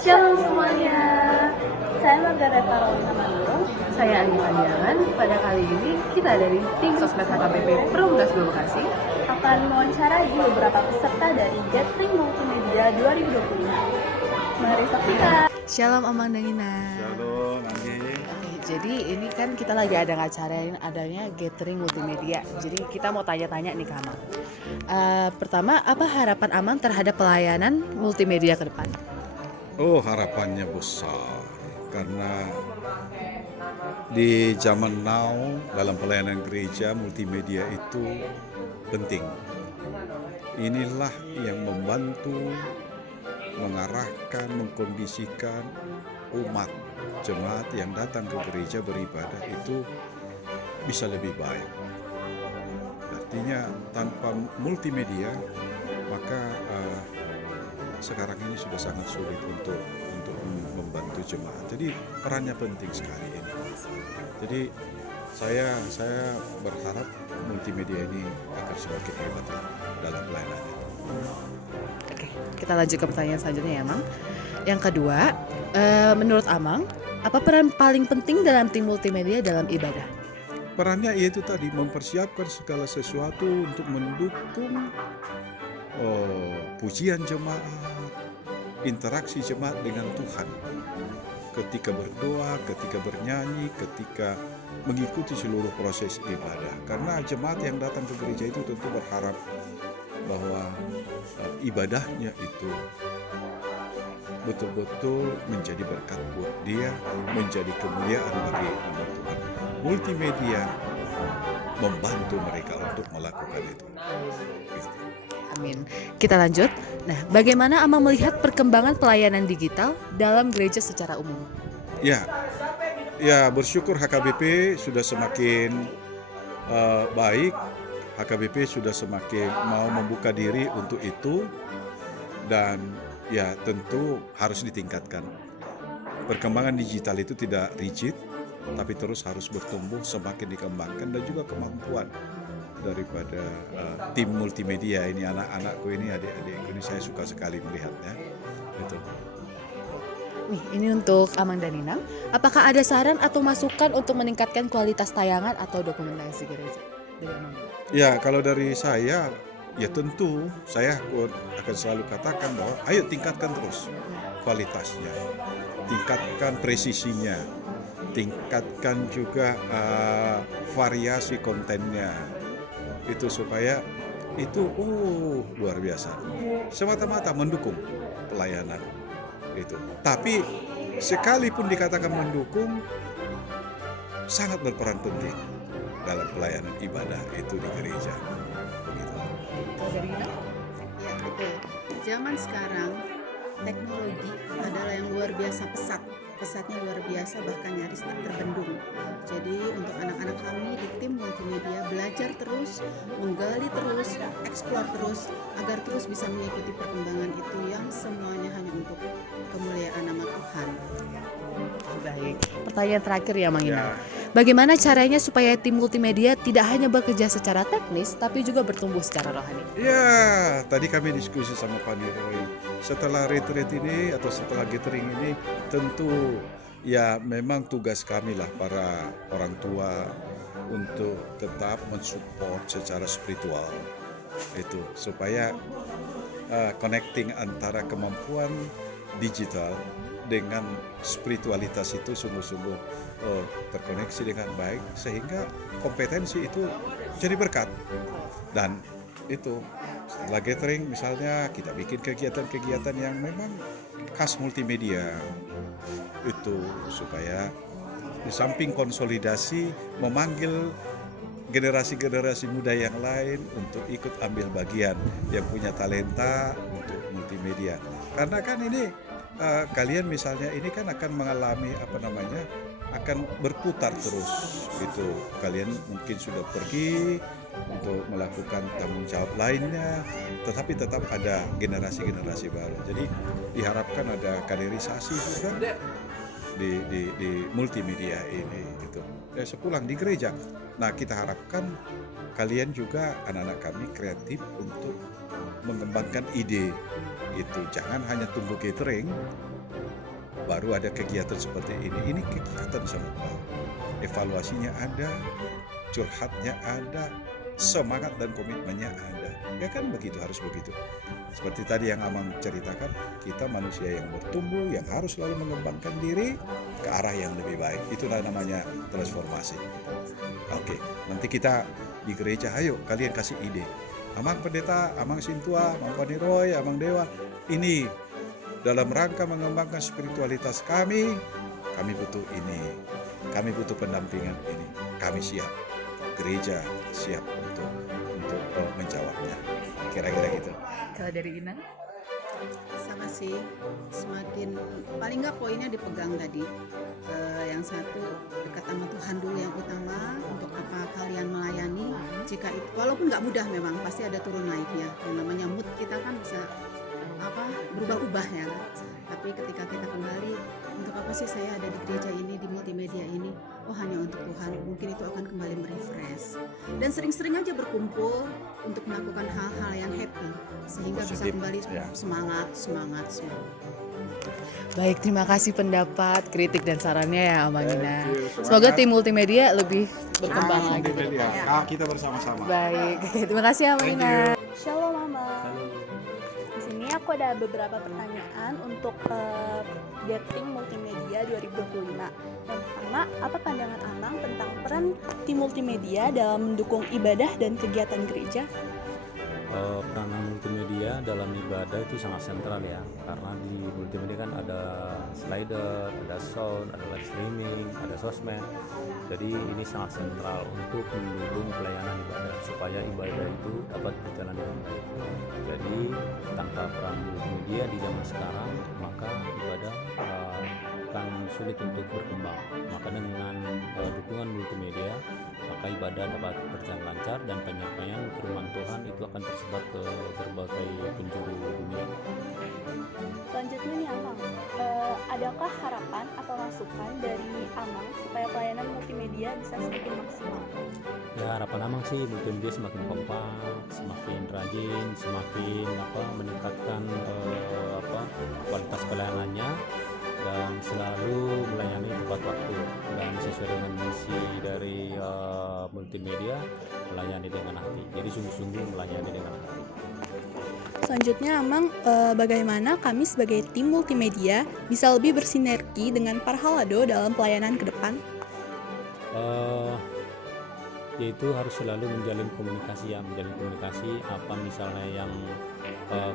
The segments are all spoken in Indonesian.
Shalom semuanya, saya Margaret Carolina Manurung, saya Andi Panjangan. Pada kali ini kita dari tim Sosmed HKBP Perumdas 2 Bekasi akan mewawancarai beberapa peserta dari Gathering Multimedia 2025. Mari saksikan. Shalom Amang dan Ina. Shalom Anggi. Oke, jadi ini kan kita lagi ada ngacarain adanya Gathering Multimedia. Jadi kita mau tanya-tanya nih ke Amang. Pertama, apa harapan Amang terhadap pelayanan multimedia ke depan? Oh, harapannya besar karena di zaman now dalam pelayanan gereja multimedia itu penting. Inilah yang membantu mengarahkan, mengkondisikan umat jemaat yang datang ke gereja beribadah itu bisa lebih baik. Artinya tanpa multimedia maka sekarang ini sudah sangat sulit untuk membantu jemaat. Jadi perannya penting sekali ini. Jadi saya berharap multimedia ini akan semakin hebat dalam pelayanan itu. Oke, kita lanjut ke pertanyaan selanjutnya ya, Amang. Yang kedua, menurut Amang, apa peran paling penting dalam tim multimedia dalam ibadah? Perannya yaitu tadi mempersiapkan segala sesuatu untuk mendukung pujian jemaat, interaksi jemaat dengan Tuhan. Ketika berdoa, ketika bernyanyi, ketika mengikuti seluruh proses ibadah. Karena jemaat yang datang ke gereja itu tentu berharap bahwa ibadahnya itu betul-betul menjadi berkat buat dia, menjadi kemuliaan bagi nama Tuhan. Multimedia membantu mereka untuk melakukan itu. Amin. Kita lanjut. Nah, bagaimana Amang melihat perkembangan pelayanan digital dalam gereja secara umum? Ya, bersyukur HKBP sudah semakin baik. HKBP sudah semakin mau membuka diri untuk itu dan ya tentu harus ditingkatkan. Perkembangan digital itu tidak rigid, tapi terus harus bertumbuh, semakin dikembangkan dan juga kemampuan daripada tim multimedia ini, anak-anakku ini, adik-adikku ini, saya suka sekali melihatnya. Itu. Nih, ini untuk Amang dan Inang. Apakah ada saran atau masukan untuk meningkatkan kualitas tayangan atau dokumentasi gereja? Dari Amang. Ya, kalau dari saya, ya tentu saya akan selalu katakan bahwa ayo tingkatkan terus kualitasnya, tingkatkan presisinya, tingkatkan juga variasi kontennya, itu supaya itu luar biasa, semata-mata mendukung pelayanan itu. Tapi sekalipun dikatakan mendukung, sangat berperan penting dalam pelayanan ibadah itu di gereja. Begitu. Dari Inang? Ya betul. Zaman sekarang teknologi adalah yang luar biasa pesatnya luar biasa, bahkan nyaris tak terbendung. Jadi untuk anak-anak kami di tim multimedia belajar terus, menggali terus, eksplor terus agar terus bisa mengikuti perkembangan itu yang semuanya hanya untuk kemuliaan nama Tuhan. Baik. Pertanyaan terakhir ya, Mang Inang. Bagaimana caranya supaya tim multimedia tidak hanya bekerja secara teknis, tapi juga bertumbuh secara rohani? Ya, tadi kami diskusi sama Pak Niroy. Setelah retreat ini atau setelah gathering ini, tentu ya memang tugas kami lah para orang tua untuk tetap mensupport secara spiritual itu supaya connecting antara kemampuan digital dengan spiritualitas itu sungguh-sungguh terkoneksi dengan baik sehingga kompetensi itu jadi berkat. Dan itu setelah gathering misalnya kita bikin kegiatan-kegiatan yang memang khas multimedia itu supaya di samping konsolidasi memanggil generasi-generasi muda yang lain untuk ikut ambil bagian yang punya talenta untuk multimedia. Karena kan ini kalian misalnya ini kan akan mengalami akan berputar terus itu. Kalian mungkin sudah pergi untuk melakukan tanggung jawab lainnya, tetapi tetap ada generasi-generasi baru. Jadi diharapkan ada kaderisasi juga di multimedia ini gitu. Sepulang di gereja. Nah, kita harapkan kalian juga anak-anak kami kreatif untuk mengembangkan ide itu. Jangan hanya tunggu gathering, baru ada kegiatan seperti ini. Ini kegiatan sangat baru. Evaluasinya ada, curhatnya ada, semangat dan komitmennya ada. Ya kan begitu, harus begitu. Seperti tadi yang Amang ceritakan, kita manusia yang bertumbuh, yang harus selalu mengembangkan diri ke arah yang lebih baik. Itulah namanya transformasi. Oke, nanti kita di gereja, ayo kalian kasih ide. Amang Pendeta, Amang Sintua, Amang Paniroy, Amang Dewa, ini dalam rangka mengembangkan spiritualitas kami butuh ini. Kami butuh pendampingan ini. Kami siap. Gereja siap untuk menjawabnya. Kira-kira gitu. Kalau dari Inang? Sama sih, semakin paling nggak poinnya dipegang tadi. Yang satu, dekat sama Tuhan dulu yang utama. Untuk apa kalian melayani, jika itu walaupun nggak mudah, memang pasti ada turun naiknya. Yang namanya mood kita kan bisa berubah-ubah ya kan? Tapi ketika kita kembali, untuk apa sih saya ada di gereja ini, di multimedia ini? Oh, hanya untuk Tuhan. Mungkin itu akan kembali merefresh. Dan sering-sering aja berkumpul untuk melakukan hal-hal yang happy, sehingga bisa Positif, kembali ya. semangat. Baik, terima kasih pendapat, kritik dan sarannya ya Amang Thank Ina. you, semangat. Semoga tim multimedia lebih berkembang lagi. Multimedia. Kita bersama-sama. Baik, terima kasih Amang Thank Ina. you. Shalom Mama. Di sini aku ada beberapa pertanyaan untuk Gathering Multimedia 2025. Yang pertama, apa pandangan Amang tentang peran tim multimedia dalam mendukung ibadah dan kegiatan gereja? Peranan multimedia dalam ibadah itu sangat sentral ya, karena di multimedia kan ada slider, ada sound, ada live streaming, ada sosmed. Jadi ini sangat sentral untuk mendukung pelayanan ibadah supaya ibadah itu dapat berjalan dengan baik. Jadi tanpa peran multimedia di zaman sekarang, maka ibadah akan sulit untuk berkembang. Maka dengan dukungan multimedia, maka ibadah dapat berjalan lancar dan penyampaian firman Tuhan itu akan tersebar ke berbagai penjuru dunia. Selanjutnya nih Amang, adakah harapan atau masukan dari Amang supaya pelayanan multimedia bisa semakin maksimal? Ya, harapan Amang sih multimedia semakin kompak, semakin rajin, semakin meningkatkan kualitas pelayanannya dan selalu melayani tepat waktu dan sesuai dengan misi dari multimedia, melayani dengan hati. Jadi sungguh-sungguh melayani dengan hati. Selanjutnya Amang, bagaimana kami sebagai tim multimedia bisa lebih bersinergi dengan Parhalado dalam pelayanan ke depan? Yaitu harus selalu menjalin komunikasi apa misalnya yang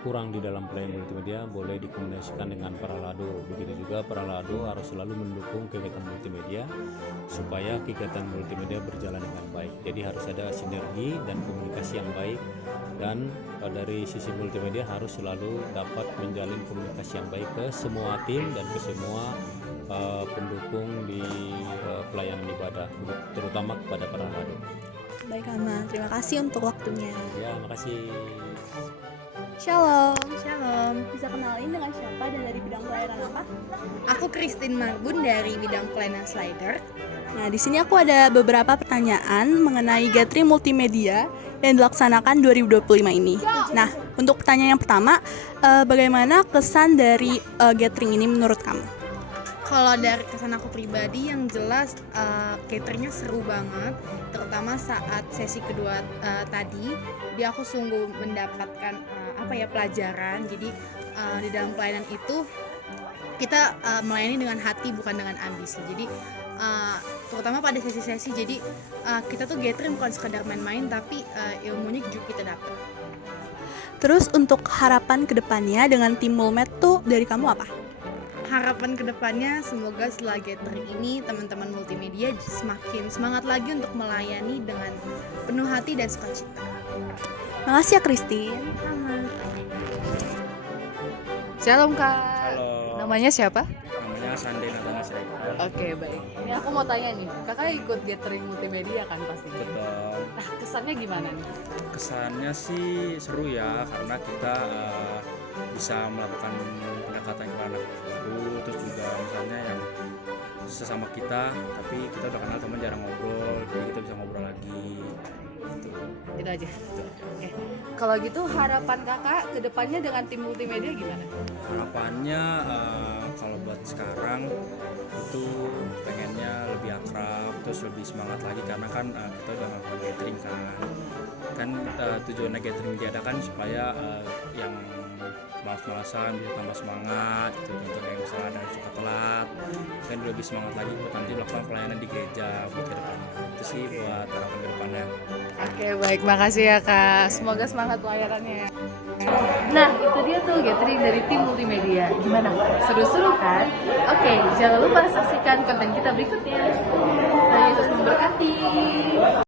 kurang di dalam pelayanan multimedia boleh dikomunikasikan dengan Parhalado. Begitu juga Parhalado harus selalu mendukung kegiatan multimedia supaya kegiatan multimedia berjalan dengan baik. Jadi harus ada sinergi dan komunikasi yang baik, dan dari sisi multimedia harus selalu dapat menjalin komunikasi yang baik ke semua tim dan ke semua pendukung di pelayanan ibadah, terutama kepada Parhalado. Baik Amang, terima kasih untuk waktunya. Ya, makasih. Shalom, Shalom, bisa kenalin dengan siapa dan dari bidang pelayanan apa? aku Christine Marbun dari bidang pelayanan slider. Nah, di sini aku ada beberapa pertanyaan mengenai Gathering Multimedia yang dilaksanakan 2025 ini. Nah, untuk pertanyaan yang pertama, bagaimana kesan dari Gathering ini menurut kamu? Kalau dari kesan aku pribadi, yang jelas cateringnya seru banget, terutama saat sesi kedua tadi. Jadi aku sungguh mendapatkan pelajaran. Jadi di dalam pelayanan itu kita melayani dengan hati, bukan dengan ambisi. Jadi terutama pada sesi-sesi, jadi kita tuh gathering bukan sekedar main-main, tapi ilmunya juga kita dapat. Terus untuk harapan kedepannya dengan tim Mulmed tuh dari kamu apa? Harapan kedepannya semoga setelah gathering ini teman-teman multimedia semakin semangat lagi untuk melayani dengan penuh hati dan sukacita. Makasih ya Christine. Shalom Kak. Halo, Namanya siapa? namanya Sandi Natana Siregar. Oke, baik. Ini aku mau tanya nih, kakak ikut gathering multimedia kan pasti? Betul. Nah, kesannya gimana nih? Kesannya sih seru ya, karena kita bisa melakukan pendekatan ke anak baru, terus juga misalnya yang sesama kita, tapi kita udah kenal teman jarang ngobrol, jadi kita bisa ngobrol lagi. Gitu. Itu aja. Oke. Kalau gitu harapan kakak ke depannya dengan tim multimedia gimana? Harapannya kalau buat sekarang terus lebih semangat lagi karena kan kita udah melakukan gathering kan tujuannya gathering diadakan supaya yang malas-malasan bisa tambah semangat gitu. Contoh kayak misalnya ada yang suka telat kan lebih semangat lagi buat nanti melakukan pelayanan di gereja buat ke depannya. Itu sih buat harapan ke depannya. Oke, baik, makasih ya Kak. Semoga semangat pelayanannya. Nah, itu dia tuh gathering dari tim multimedia. Gimana? Seru-seru kan? Oke, jangan lupa saksikan konten kita berikutnya. Yesus memberkati.